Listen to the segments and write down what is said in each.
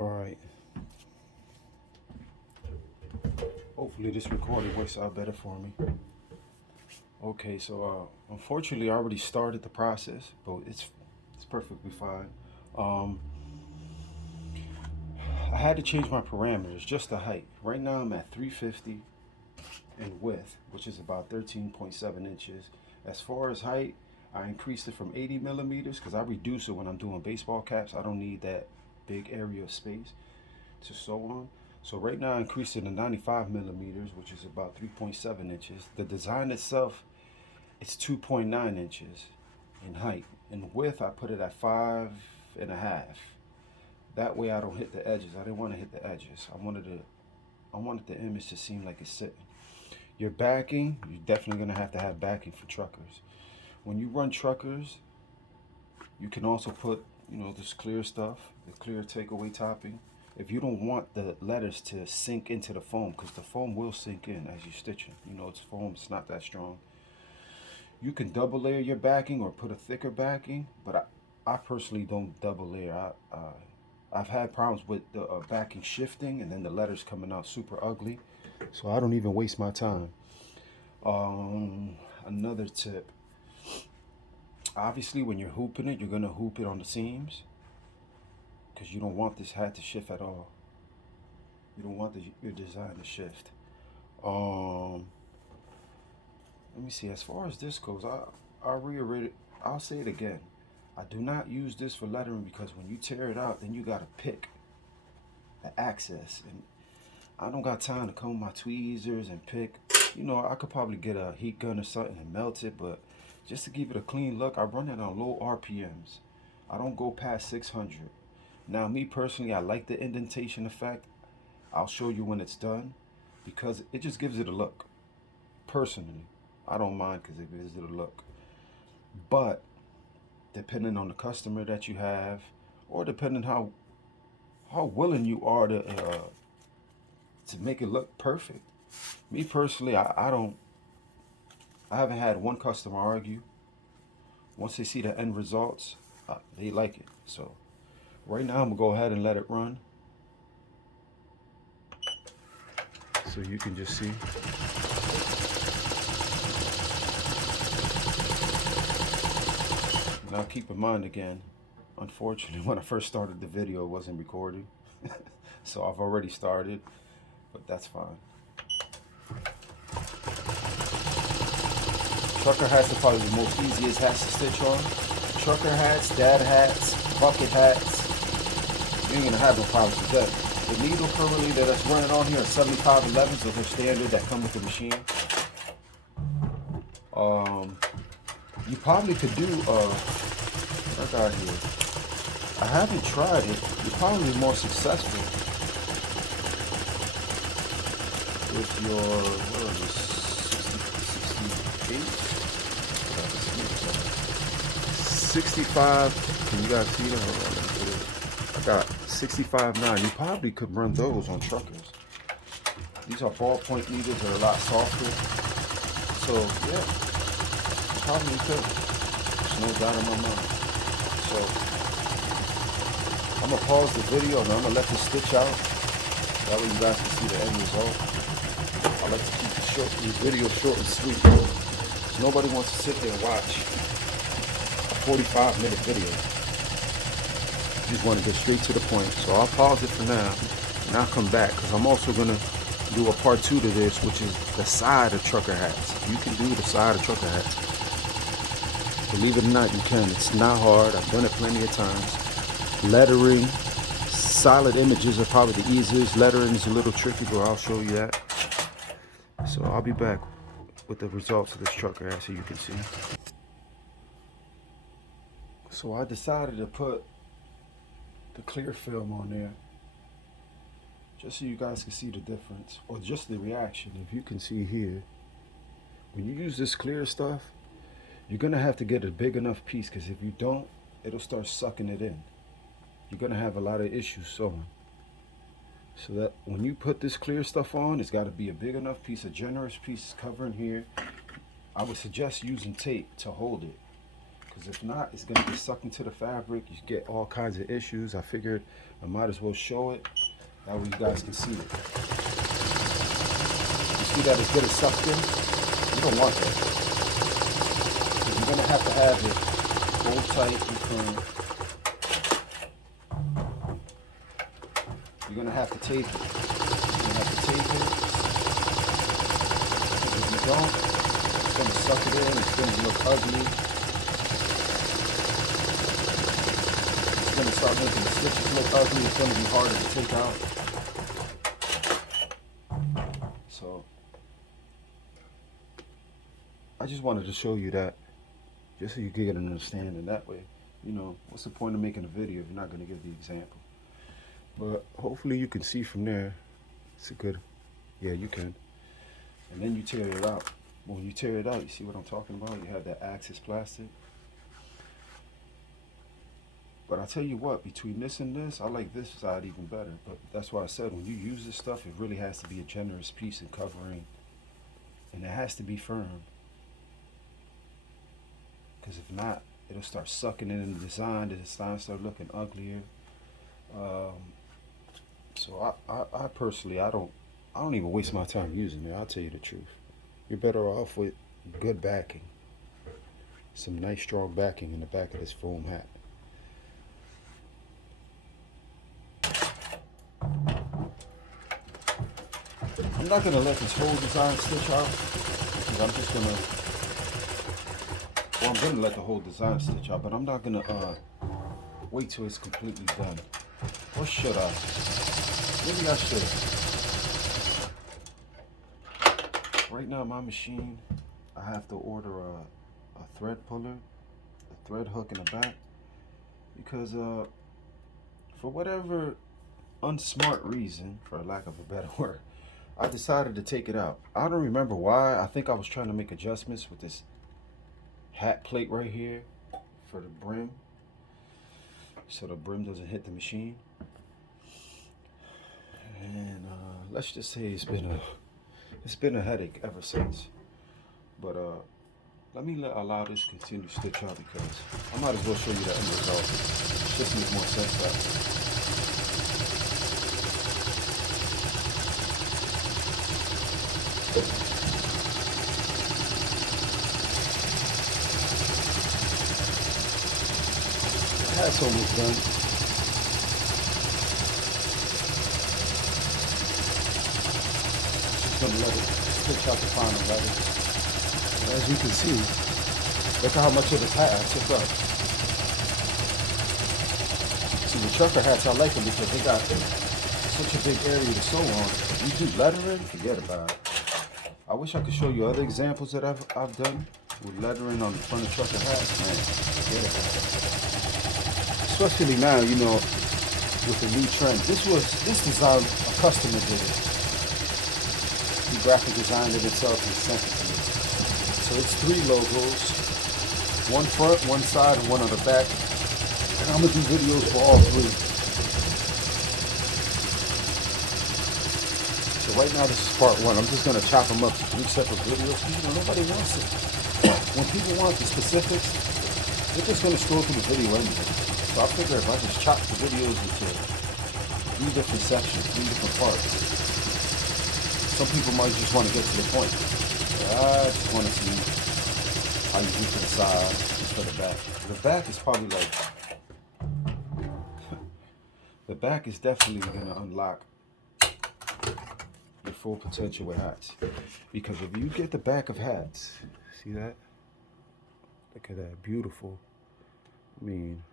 Alright. Hopefully this recording works out better for me. Okay, so unfortunately I already started the process, but it's perfectly fine. I had to change my parameters, just the height. Right now I'm at 350 in width, which is about 13.7 inches. As far as height, I increased it from 80 millimeters because I reduce it when I'm doing baseball caps. I don't need that big area of space to sew on. So right now I increased it to 95 millimeters, which is about 3.7 inches. The design itself, it's 2.9 inches in height. In width, I put it at 5.5. That way I don't hit the edges. I didn't want to hit the edges. I wanted the image to seem like it's sitting. Your backing, you're definitely gonna have to have backing for truckers. When you run truckers, you can also put, this clear stuff, the clear takeaway topping. If you don't want the letters to sink into the foam, because the foam will sink in as you stitch it. It's foam, it's not that strong. You can double layer your backing or put a thicker backing, but I personally don't double layer. I've had problems with the backing shifting and then the letters coming out super ugly. So I don't even waste my time. Another tip. Obviously when you're hooping it, you're gonna hoop it on the seams because you don't want this hat to shift at all. You don't want your design to shift. Let me see, as far as this goes, I'll say it again. I do not use this for lettering because when you tear it out, then you gotta pick the access, and I don't got time to come with my tweezers and pick. I could probably get a heat gun or something and melt it, but just to give it a clean look, I run it on low RPMs. I don't go past 600. Now, me personally, I like the indentation effect. I'll show you when it's done because it just gives it a look. Personally, I don't mind because it gives it a look. But depending on the customer that you have, or depending how willing you are to make it look perfect. Me personally, I haven't had one customer argue. Once they see the end results, they like it. So right now I'm gonna go ahead and let it run, so you can just see. Now keep in mind again, unfortunately when I first started the video it wasn't recording. So I've already started, but that's fine. Trucker hats are probably the most easiest hats to stitch on. Trucker hats, dad hats, bucket hats, you ain't gonna have no problems with that. The needle currently that's running on here are 7511s, so they're standard that come with the machine. You probably could do I got here. I haven't tried it. You're probably more successful with your, what is this, 65, can you guys see that? Hold on, I got 65.9. You probably could run those on truckers. These are ballpoint needles, they're a lot softer. So yeah, probably could. There's no doubt in my mind. So I'm gonna pause the video and I'm gonna let this stitch out. That way you guys can see the end result. I like to keep these videos short and sweet. So nobody wants to sit there and watch a 45-minute video. You just want to get straight to the point. So I'll pause it for now and I'll come back because I'm also gonna do a part 2 to this, which is the side of trucker hats. You can do the side of trucker hats. Believe it or not, you can. It's not hard. I've done it plenty of times. Lettering, solid images are probably the easiest. Lettering is a little tricky, but I'll show you that. So I'll be back with the results of this trucker hat so you can see. So I decided to put the clear film on there just so you guys can see the difference, or just the reaction. If you can see here, when you use this clear stuff, you're gonna have to get a big enough piece, because if you don't, it'll start sucking it in. You're gonna have a lot of issues sewing. So that when you put this clear stuff on, it's gotta be a big enough piece, a generous piece covering here. I would suggest using tape to hold it, because if not, it's gonna get sucked into the fabric. You get all kinds of issues. I figured I might as well show it. That way you guys can see it. You see that it's getting sucked in? You don't want that. You're gonna have to have it hold tight and firm. You're gonna have to tape it. You're gonna have to tape it. If you don't, it's gonna suck it in. It's gonna look ugly. It's gonna start making the stitches look ugly. It's gonna be harder to take out. So I just wanted to show you that, just so you can get an understanding. That way, you know, what's the point of making a video if you're not going to give the example? But hopefully you can see from there. It's a good, yeah, you can. And then you tear it out. When you tear it out, you see what I'm talking about? You have that axis plastic. But I tell you what, between this and this, I like this side even better. But that's why I said, when you use this stuff, it really has to be a generous piece and covering. And it has to be firm. Because if not, it'll start sucking in the design. The design start looking uglier. So I personally, I don't even waste my time using it. I'll tell you the truth. You're better off with good backing. Some nice strong backing in the back of this foam hat. I'm not gonna let this whole design stitch out, because I'm just gonna, well, I'm gonna let the whole design stitch out, but I'm not gonna wait till it's completely done. Or should I? Maybe I should. Right now, my machine, I have to order a thread puller, a thread hook in the back, because for whatever unsmart reason, for lack of a better word, I decided to take it out. I don't remember why. I think I was trying to make adjustments with this hat plate right here for the brim, so the brim doesn't hit the machine. And let's just say it's been a headache ever since. But let me allow this to continue to stitch out, because I might as well show you the end result. It just makes more sense that way. The hat's almost done. Just gonna let it stitch out the final letter. And as you can see, look at how much of this hat I took up. See, the trucker hats, I like them because they got such a big area to sew on. If you do lettering, forget about it. I wish I could show you other examples that I've done with lettering on the front of trucker hats, man. Forget about it. Especially now, you know, with the new trend. This design, a customer did it. He graphic designed it himself and sent it to me. So it's 3 logos, one front, one side, and one on the back. And I'm gonna do videos for all 3. So right now, this is part 1. I'm just gonna chop them up to 3 separate videos. You know, nobody wants it. When people want the specifics, they're just gonna scroll through the video anyway. So I figure if I just chop the videos into 3 different sections, 3 different parts, some people might just want to get to the point. I just want to see how you do to the side and for the back. The back is probably like, the back is definitely going to unlock your full potential with hats. Because if you get the back of hats, see that? Look at that, beautiful. I mean,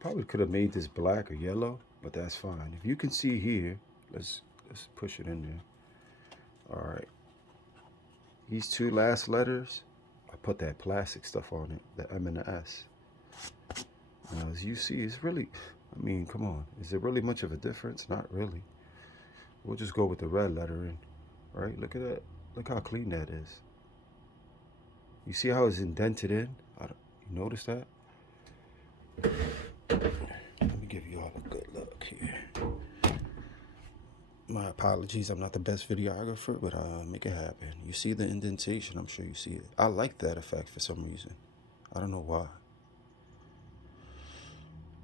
probably could have made this black or yellow, but that's fine. If you can see here, let's push it in there. All right, these 2 last letters, I put that plastic stuff on it, the M and the S. Now, as you see, it's really, I mean, come on, is there really much of a difference? Not really. We'll just go with the red lettering, right? Look at that. Look how clean that is. You see how it's indented in? You notice that? Let me give you all a good look here. My apologies, I'm not the best videographer, but I'll make it happen. You see the indentation, I'm sure you see it. I like that effect for some reason. I don't know why.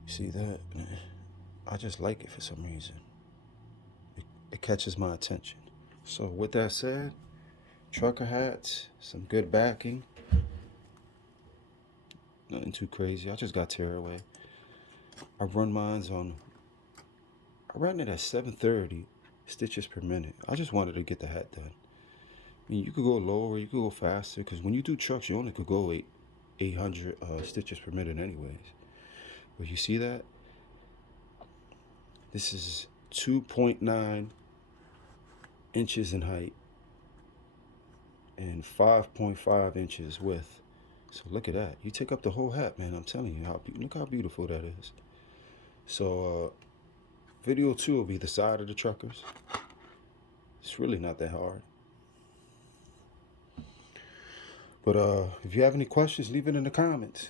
You see that? I just like it for some reason. It catches my attention. So with that said, trucker hats, some good backing. Nothing too crazy. I just got tearaway. I ran it at 730 stitches per minute. I just wanted to get the hat done. I mean, you could go lower, you could go faster, because when you do trucks, you only could go 800 stitches per minute anyways. But you see that? This is 2.9 inches in height and 5.5 inches width. So look at that. You take up the whole hat, man. I'm telling you, look how beautiful that is. So video 2 will be the side of the truckers. It's really not that hard. But if you have any questions, leave it in the comments.